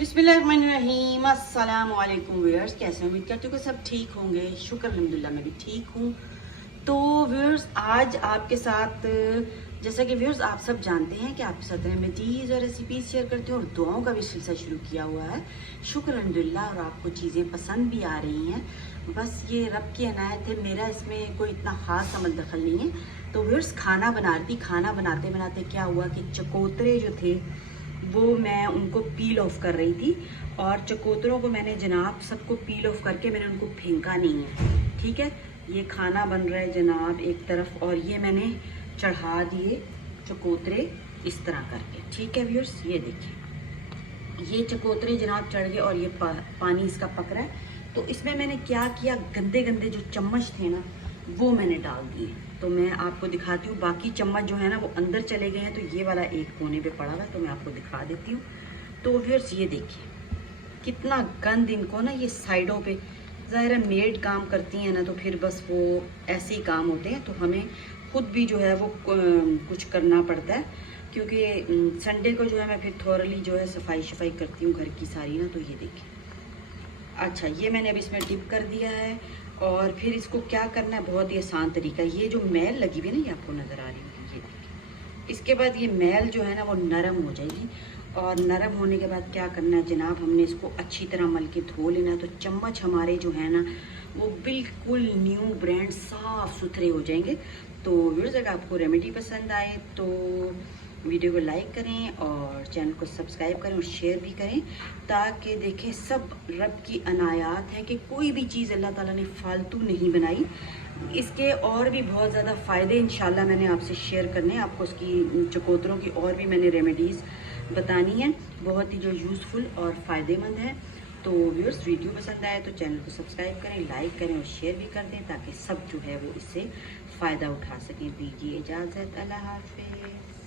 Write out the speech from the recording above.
बिस्मिल्लाहिर्रहमानिर्रहीम। अस्सलाम वालेकुम व्यूअर्स, कैसे उम्मीद करती हूँ कि सब ठीक होंगे। शुक्र अल्हम्दुलिल्लाह मैं भी ठीक हूँ। तो व्यूअर्स आज आपके साथ, जैसा कि व्यूअर्स आप सब जानते हैं कि आपके साथ रेमेडीज़ और रेसिपीज़ शेयर करती हूँ और दुआओं का भी सिलसिला शुरू किया हुआ है। शुक्र अल्हम्दुलिल्लाह, और आपको चीज़ें पसंद भी आ रही हैं। बस ये रब की अनायत है, मेरा इसमें कोई इतना ख़ास अमल दखल नहीं है। तो व्यूअर्स खाना बनाते बनाते क्या हुआ कि चकोतरे जो थे वो मैं उनको पील ऑफ कर रही थी, और चकोतरों को मैंने जनाब सबको पील ऑफ करके मैंने उनको फेंका नहीं है। ठीक है, ये खाना बन रहा है जनाब एक तरफ, और ये मैंने चढ़ा दिए चकोतरे इस तरह करके। ठीक है व्यूअर्स, ये देखिए ये चकोतरे जनाब चढ़ गए और ये पानी इसका पक रहा है। तो इसमें मैंने क्या किया, गंदे गंदे जो चम्मच थे ना वो मैंने डाल दिए। तो मैं आपको दिखाती हूँ, बाकी चम्मच जो है ना वो अंदर चले गए हैं, तो ये वाला एक कोने पे पड़ा हुआ है, तो मैं आपको दिखा देती हूँ। तो व्यूअर्स ये देखिए कितना गंद इनको ना, ये साइडों पे ज़ाहिर है मेड काम करती हैं ना, तो फिर बस वो ऐसे ही काम होते हैं। तो हमें खुद भी जो है वो कुछ करना पड़ता है, क्योंकि संडे को जो है मैं फिर थोरली जो है सफाई करती हूँ घर की सारी ना। तो ये देखिए, अच्छा ये मैंने अब इसमें डिप कर दिया है, और फिर इसको क्या करना है, बहुत ही आसान तरीका। ये जो मैल लगी हुई है ना, ये आपको नज़र आ रही होगी, ये देखिए। इसके बाद ये मैल जो है ना वो नरम हो जाएगी, और नरम होने के बाद क्या करना है जनाब, हमने इसको अच्छी तरह मल के धो लेना है। तो चम्मच हमारे जो है ना वो बिल्कुल न्यू ब्रांड साफ़ सुथरे हो जाएंगे। तो व्यूअर्स अगर आपको रेमेडी पसंद आए तो वीडियो को लाइक करें और चैनल को सब्सक्राइब करें और शेयर भी करें, ताकि देखें सब रब की अनायात है कि कोई भी चीज़ अल्लाह ताला ने फालतू नहीं बनाई। इसके और भी बहुत ज़्यादा फ़ायदे इंशाल्लाह मैंने आपसे शेयर करने हैं। आपको उसकी चकोतरों की और भी मैंने रेमेडीज़ बतानी है, बहुत ही जो यूज़फुल और फ़ायदेमंद है। तो व्यूअर्स वीडियो पसंद आए तो चैनल को सब्सक्राइब करें, लाइक करें और शेयर भी कर दें, ताकि सब जो है वो इससे फ़ायदा उठा सकें। दीजिए इजाज़त, अल्लाह हाफ़िज़।